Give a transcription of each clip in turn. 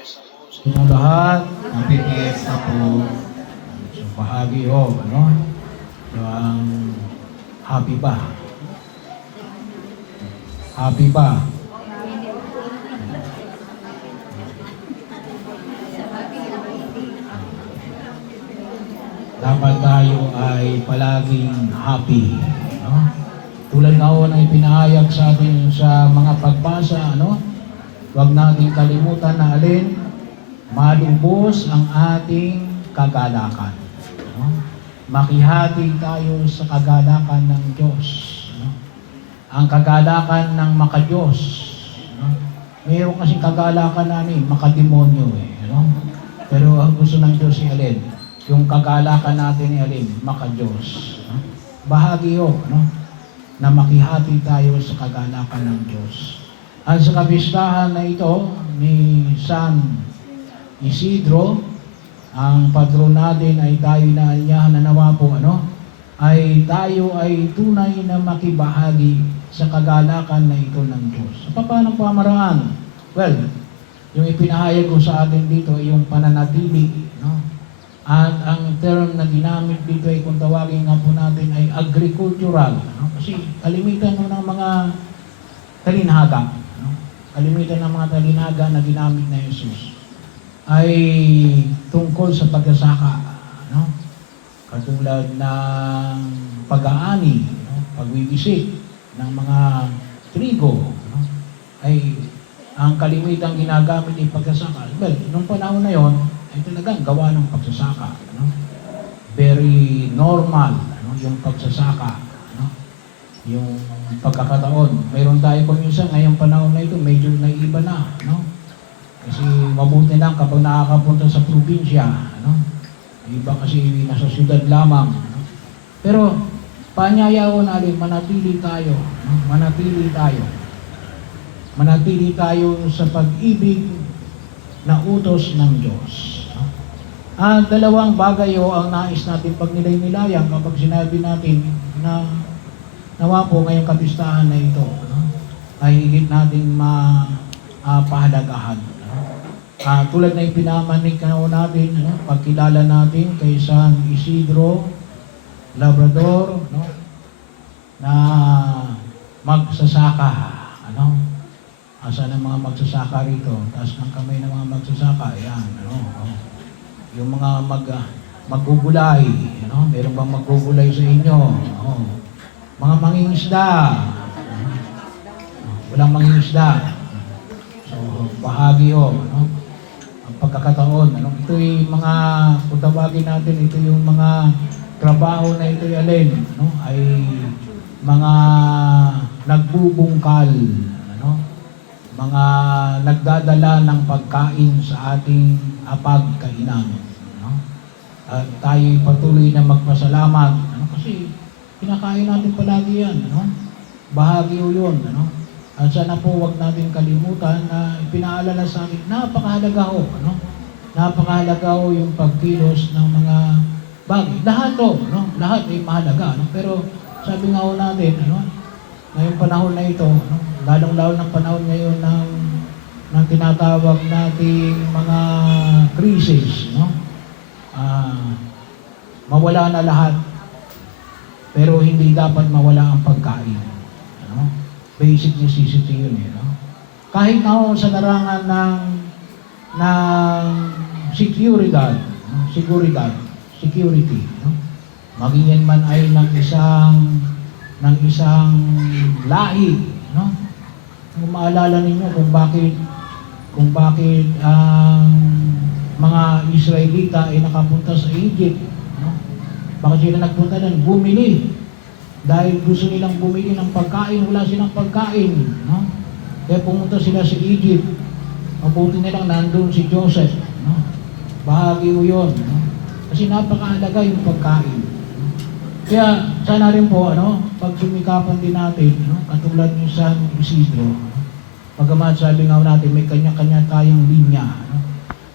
Yung lahat, happy fiesta po. So, bahagi ho, ano? Yung happy ba? Happy ba? Dapat tayo ay palaging happy, no? Tulad nga ho na ipinahayag sa atin sa mga pagbasa, ano? Huwag nating kalimutan na alin, malubos ang ating kagalakan. No? Makihati tayo sa kagalakan ng Diyos. No? Ang kagalakan ng makadiyos. No? Meron kasing kagalakan namin, makademonyo eh. No? Pero ang gusto ng Diyos si alin, yung kagalakan natin ni alin, makadiyos. No? Bahagi yun, no? Na makihati tayo sa kagalakan ng Diyos. At sa kapistahan na ito ni San Isidro, ang patron natin ay tayo na anyahan na nawa po, ano? Ay tayo ay tunay na makibahagi sa kagalakan na ito ng Diyos. Sa paano pamaraan? Well, yung ipinahayag ko sa atin dito ay yung pananatili, no? At ang term na ginamit dito ay kung tawagin nga po natin ay agricultural, no? Kasi kalimitan mo ng mga talinhaga, no? Kalimitan ng mga talinhaga na ginamit na Jesus ay tungkol sa pagsasaka, no? Katulad ng pag-aani, no? Pagwiwisit ng mga trigo, no? Ay ang kalimitang ginagamit ay pagsasaka. Well, nung panahon na yon ay talagang gawa ng pagsasaka, no? Very normal, no? Yung pagsasaka, no? Yung pagkakataon. Mayroon tayo kung minsan ngayong panahon na ito, medyo naiiba na, no? Kasi mabuti lang kapag nakakapunta sa probinsya, no? Iba kasi nasa syudad lamang, no? Pero paanyayaw natin, manatili tayo, no? Manatili tayo. Manatili tayo sa pag-ibig na utos ng Diyos. No? At dalawang bagay o ang nais natin pag nilay-nilayan kapag sinabi natin na nawa po ngayong kapistahan na ito, no? Ay higit natin pahalagahan. Tulad na ipinamanig na natin, ano, pagkilala natin kay San Isidro Labrador, no, na magsasaka, ano, asa ng mga magsasaka rito, taas ng kamay ng mga magsasaka, yan, ano, oh. Yung mga maggugulay, ano, meron bang maggugulay sa inyo, oh. Mga mangingisda, walang mangingisda, so bahagi ho, no? Pagkakataon, ano? Ito'y mga, kung tawagin natin, ito yung mga trabaho na ito'y alin, no? Ay mga nagbubungkal, ano? Mga nagdadala ng pagkain sa ating apagkainan, no? At tayo'y patuloy na magpasalamat, ano? Kasi pinakain natin palagi yan, ano? Bahagi yun, ano? At sana po huwag natin kalimutan na pinaalala sa akin, napakahalaga ho, ano? Napakahalaga ho yung pagkilos ng mga bagay. Lahat ho, no? Lahat ay mahalaga, no? Pero sabi nga ho natin, ano? Ngayong panahon na ito, no? Lalong-lalo ng panahon ngayon ng tinatawag nating mga crisis, no? Mawala na lahat, pero hindi dapat mawala ang pagkain, no? Basic necessity yun eh, no? Kahit na ho sa larangan ng seguridad, no? Security, no? Maging yan man ay ng isang lahi, no? Kung maalala ninyo kung bakit ang mga Israelita ay nakapunta sa Egypt, no? Bakit sila nagpunta doon? Bumili. Dahil gusto nilang bumili ng pagkain, wala silang pagkain, no? Kaya pumunta sila sa Egypt. Mabuti nilang nandun si Joseph, no? Bahagi mo yun, no? Kasi napakahalaga yung pagkain, no? Kaya sana rin po, ano, pag sumikapan din natin, no? Katulad ni San Isidro, no? Pagamat sabi nga natin, may kanya-kanya tayong linya, no?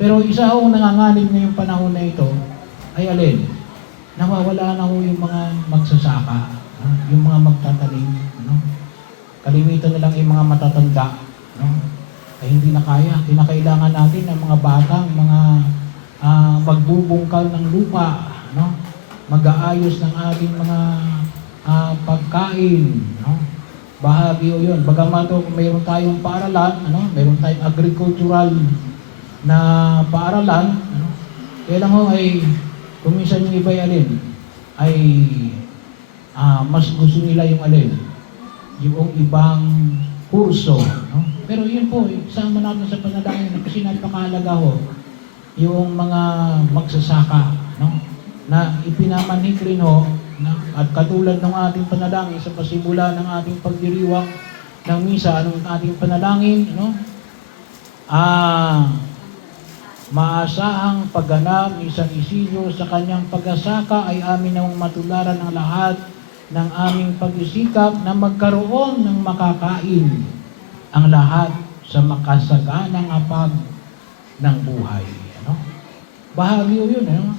Pero isa ho nanganganib ngayong panahon na ito ay alin? Nawawala na ho yung mga magsasaka, yung mga magtatanim, no? Kalimitan na lang yung mga matatanda, no? ay hindi na kaya. Kinakailangan natin ng mga batang, mga magbubungkal ng lupa, no? Mag-aayos ng ating mga pagkain, no? Bahagi o yun. Bagamat mayroon tayong paaralan, ano? Mayroon tayong agricultural na paaralan, ano? Kaya lang ho ay, kung minsan yung iba alin, ay mas gusto nila yung alin, yung ibang kurso, no? Pero yun po, isama natin sa panalangin kasi napakahalaga ho, yung mga magsasaka, no? Na ipinamanhik rin ho, at katulad ng ating panalangin sa pasimula ng ating pagdiriwang ng misa, anong ating panalangin, no? Maasahang pagganap ni San Isidro sa kanyang pagkasaka ay amin namang matularan ang lahat ng aming pag-isikap na magkaroon ng makakain ang lahat sa makasaganang apag ng buhay. Ano? Bahagi yun, ano?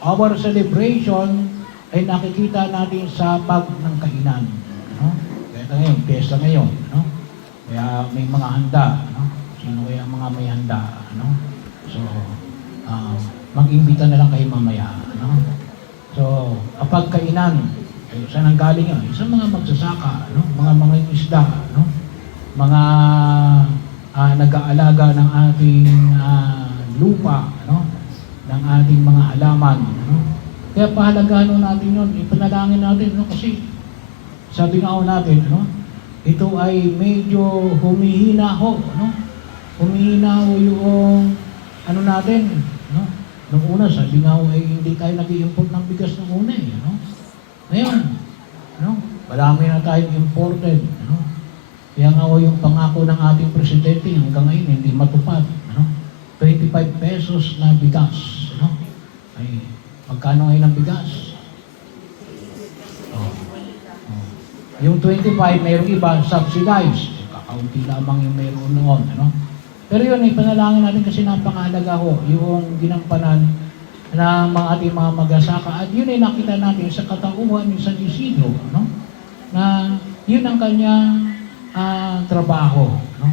Our celebration ay nakikita natin sa pag ng kainan. No? Kaya ngayon, piyesta ngayon. No? Kaya may mga handa. No? Sino kaya mga may handa? No? So, mag-imbita na lang kayo mamaya. No? So, kapag kainan, ay saan ang galing yun? Sa mga magsasaka, no? Mga isda, no? Mga nag-aalaga ng ating lupa, no? Ng ating mga halaman, no? Kaya pahalagahan natin yun, ipanalangin natin, no? Kasi sabi nga natin, no? Ito ay medyo humihina ho, no? Humihina ho yung ano natin, no? Nung una, sabi nga ho, ay hindi tayo nag-i-import ng bigas nung una, no? Ngayon, no? Marami na tayong imported, no? Kaya nga ho yung pangako ng ating presidente hanggang ngayon hindi matupad, no? 25 pesos na bigas, no? Ay, magkano ngayon ang bigas? Yung 25, mayroong iba, subsidized. Kakaunti lamang yung mayroon noon. Ano? Pero yun, ipanalangin natin kasi napakahalaga ho, yung ginampanan ng mga ating mga magsasaka. At yun ay nakita natin sa katauhan ni San Isidro, no? Na yun ang kanyang trabaho, no?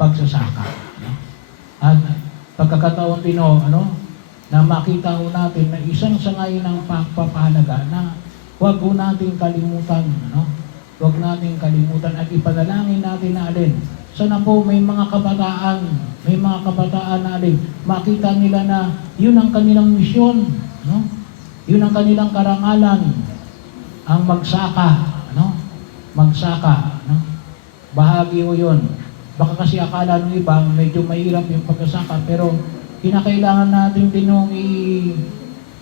Pagsasaka. No? At pagkakataon din ho, ano? Na makita ho natin na isang sangay ng pagpapahalaga na huwag ho natin kalimutan, ano? Huwag natin kalimutan at ipanalangin natin na alin. Sana po may mga kabataan na alin, makita nila na yun ang kanilang misyon, no? Yun ang kanilang karangalan, ang magsaka, no? Magsaka, no? Bahagi ho yun. Baka kasi akala ng iba, medyo mahirap yung pagsasaka, pero kinakailangan natin din nung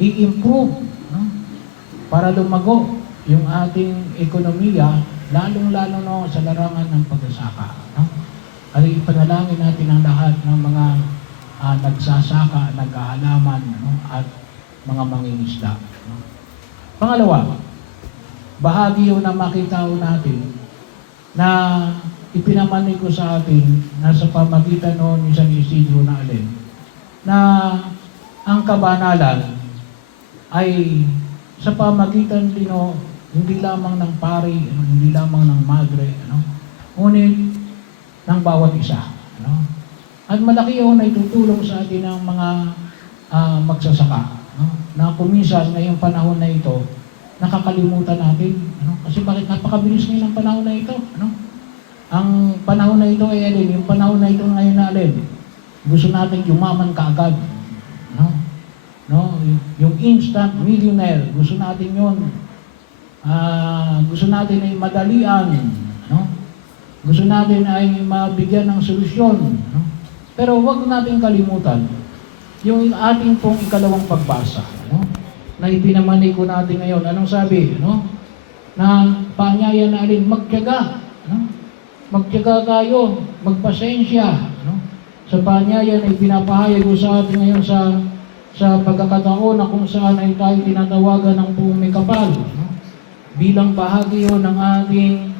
i-improve, no? Para lumago yung ating ekonomiya, lalong-lalo no, sa larangan ng pagsasaka. No? At ipanalangin natin ang lahat ng mga nagsasaka, nag-aalaman, no? At mga mangingisda. No? Pangalawa, bahagi yun na makita natin na ipinamanig ko sa atin na sa pamagitan noon ni San Isidro na alin, na ang kabanalan ay sa pamagitan din hindi lamang ng pari, hindi lamang ng madre, ngunit ng bawat isa. At malaki yun ay tutulong sa atin ng mga magsasaka. Na kuminsan ngayong panahon na ito, nakakalimutan natin. Kasi bakit napakabilis ngayon ang panahon na ito? Ang panahon na ito ay alin, yung panahon na ito ngayon na alin, gusto natin yumaman kaagad. Yung instant millionaire, gusto natin yun. Gusto natin ay madalian. Gusto natin ay mabigyan ng solusyon. Pero huwag natin kalimutan yung ating pong ikalawang pagbasa. Na ipinamanig ko natin ngayon. Anong sabi? Na paanyaya na alin, magtiyaga. Magtiyaga tayo, magpasensya. Sa paanyaya na ipinapahayag ko sa atin ngayon sa pagkakataon na kung saan ay tayo tinatawagan ng buong may kapal. Bilang bahagi yun ng ating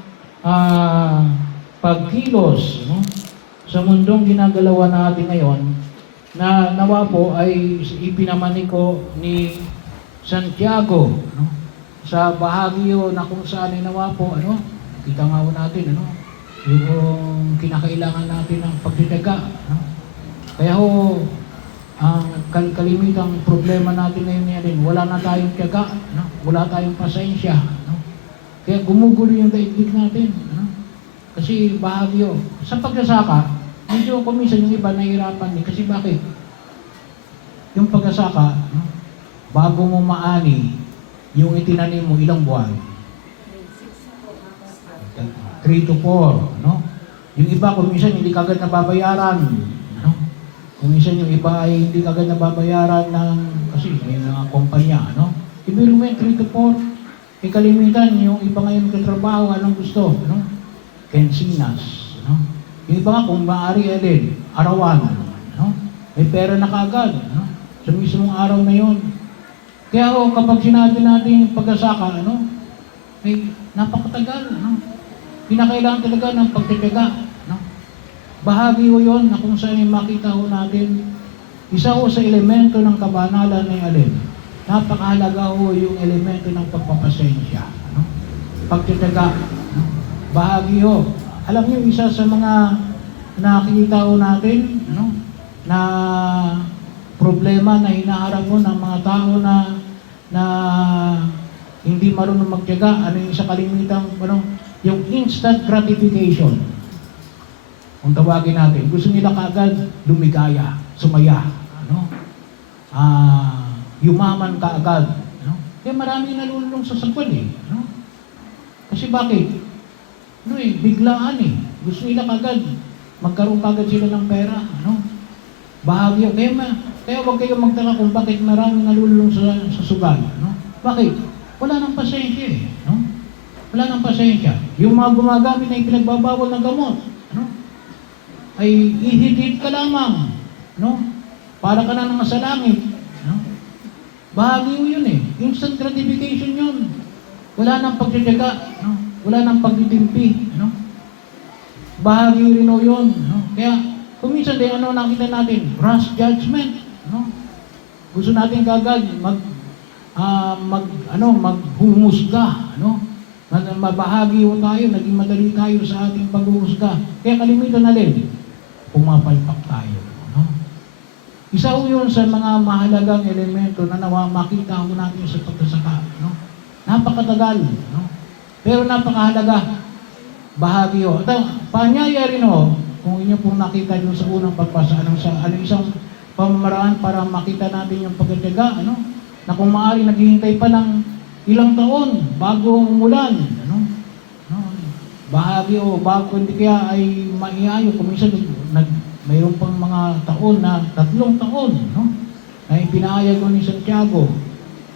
pagkilos sa mundong ginagalawan natin ngayon, na nawa po ay ipinamanig ko ni Santiago sa bahagi yun na kung saan ay nawa po, kita nga natin, yung kinakailangan natin ng pagtitiyaga. No? Kaya ho, ang kalimitang problema natin ngayon rin, wala na tayong tiyaga, no? Wala tayong pasensya. No? Kaya gumugulo yung daigdig natin. No? Kasi bahagyo. Sa pagsasaka, medyo kuminsan yung iba nahihirapan din. Kasi bakit? Yung pagsasaka, no? Bago mo maani, yung itinanim mo ilang buwan? 3 to 4, no? Yung iba kuminsan hindi kagad nababayaran, no? Kuminsan yung iba ay hindi kagad nababayaran ng kasi may mga kumpanya, no? Ibig mo 3 to 4. Kalimitan yung iba ngayon nagtatrabaho, anong gusto, no? Kensinas, no? Yung iba nga kung maaari alin, arawan, no? May pera na kagad, no? Sa mismong araw na yon. Kaya kapag sinabi natin pag-asaka, ano? May napakatagal, no? Pinakailangan talaga ng pagtitiyaga. No? Bahagi ho yun na kung saan makita ho natin, isa ho sa elemento ng kabanalan ng alin. Napakahalaga ho yung elemento ng pagpapasensya. No? Pagtitiyaga. No? Bahagi ho. Alam niyo, isa sa mga nakikita ho natin, no? Na problema na hinaharap mo ng mga tao na hindi marunong magtiyaga, ano yung sa kalimitang, yung instant gratification. Kung tawagin natin, gusto nila kaagad lumigaya, sumaya, yumaman kaagad. Kaya marami nalulung sa sagwan Kasi bakit? Biglaan Gusto nila kaagad, magkaroon kaagad sila ng pera. Bahagyo. Kaya huwag kayong magtaka kung bakit marami nalulung sa sugal. Bakit? Wala nang pasensya Wala nang pasensya. Yung mga gumagamit na ipinagbabawal ng gamot, ay ihigit ka lamang, para ka na nasa langit, Bahagi mo yun Instant gratification yun. Wala nang pagtitiyaga, Wala nang pagtitimpi, Bahagi rin yun, Kaya, kuminsan din, nakita natin? Rash judgment, Gusto natin kagad maghumusga, mabahagi ho tayo, naging madali tayo sa ating paghuhusga. Kaya kalimitan na rin, pumapalpak tayo. Isa ho yun sa mga mahalagang elemento na makita ho natin sa pagkasaka. Napakatagal. Pero napakahalaga. Bahagi ho. At panyaya rin ho, kung inyo pong nakita dun sa unang pagbasa, isang pamamaraan para makita natin yung pagkatiyaga, na kung maaari naghihintay pa ng ilang taon bago umulan, bahagi o bago hindi kaya ay maiayo. Kuminsan mayroon pang mga taon na 3 taon, na ipinahayag ni Santiago.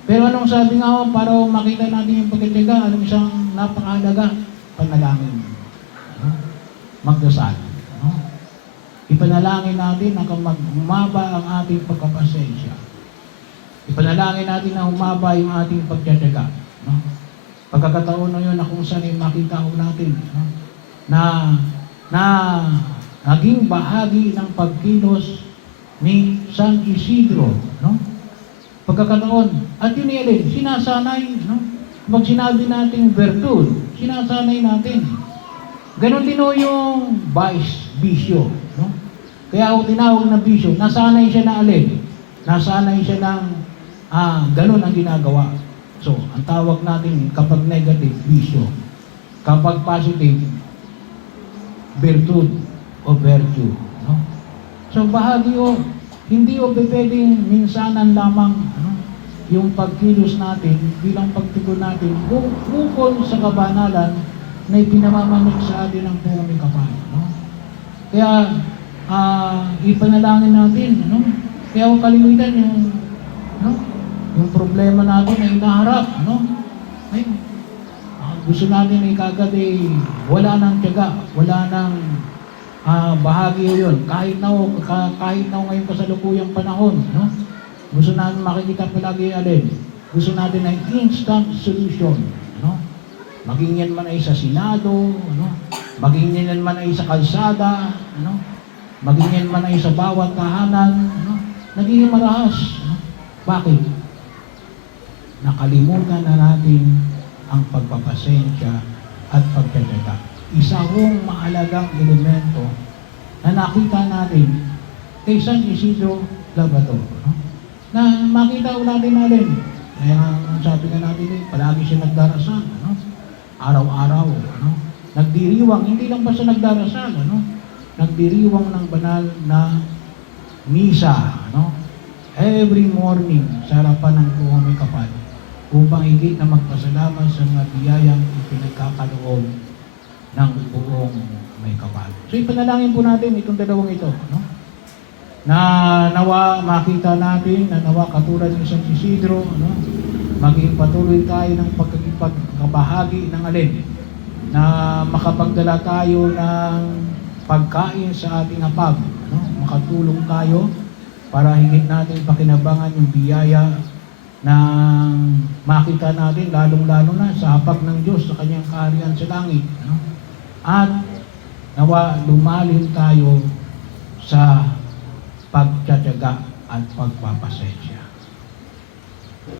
Pero anong sabi nga para makita natin yung pagkatiyaga, anong isang napakahalaga? Panalangin. Magdasal. Ipanalangin natin na humaba ang ating pagkapasensya. Ipanalangin natin na humaba yung ating pagtitiyaga. Pagkakataon na yun na kung saan makita ko natin na naging bahagi ng pagkilos ni San Isidro. Pagkakataon. At yun sinasanay. Pag sinabi natin virtud, sinasanay natin. Ganon din yung vice, bisyo. Kaya ako tinawag na bisyo, nasanay siya na nasanay siya ng ganon ang ginagawa. So, ang tawag natin kapag negative, bisyo. Kapag positive, virtud o virtue. So, bahagi hindi pwedeng minsanan lamang yung pagkilos natin bilang pagtugon natin bukol sa kabanalan na ipinamamanik sa atin ng buong kapal. Kaya, ipanalangin natin. Kaya huwag kalimitan yung problema natin na hinaharap. Ay, gusto natin kagad wala nang tiyaga, wala nang bahagi yun. Kahit na ngayon kasalukuyang panahon. Gusto natin makikita palagi gusto natin ng instant solution. Maging yan man ay sa Senado, maging yan man ay sa kalsada, maging yan man ay sa bawat tahanan, naging marahas. Bakit? Nakalimutan na natin ang pagpapasensya at pagtitiyaga. isa kong mahalagang elemento na nakita natin kay San Isidro Labrador. No? Na makita natin natin. Kaya ang sabi nga natin, palagi siya nagdarasal. No? Araw-araw. No? Nagdiriwang, hindi lang basta nagdarasal. No? Nagdiriwang ng banal na misa. No? Every morning sa harapan ng buong may kapal upang higit na magpasalamat sa mga biyayang ipinagkakaloob ng buong may kapal. So ipanalangin po natin itong dalawang ito. No? Na nawa makita natin, na nawa katulad ng San Isidro, no? Maging patuloy tayo ng pagkakabahagi ng alin, na makapagdala tayo ng pagkain sa ating hapag. No? Makatulong tayo para higit natin pakinabangan yung biyaya na makita natin, lalong-lalo na sa hapag ng Diyos, sa kanyang kaharian sa langit. No? At nawa lumalim tayo sa pagtsatsaga at pagpapasensya.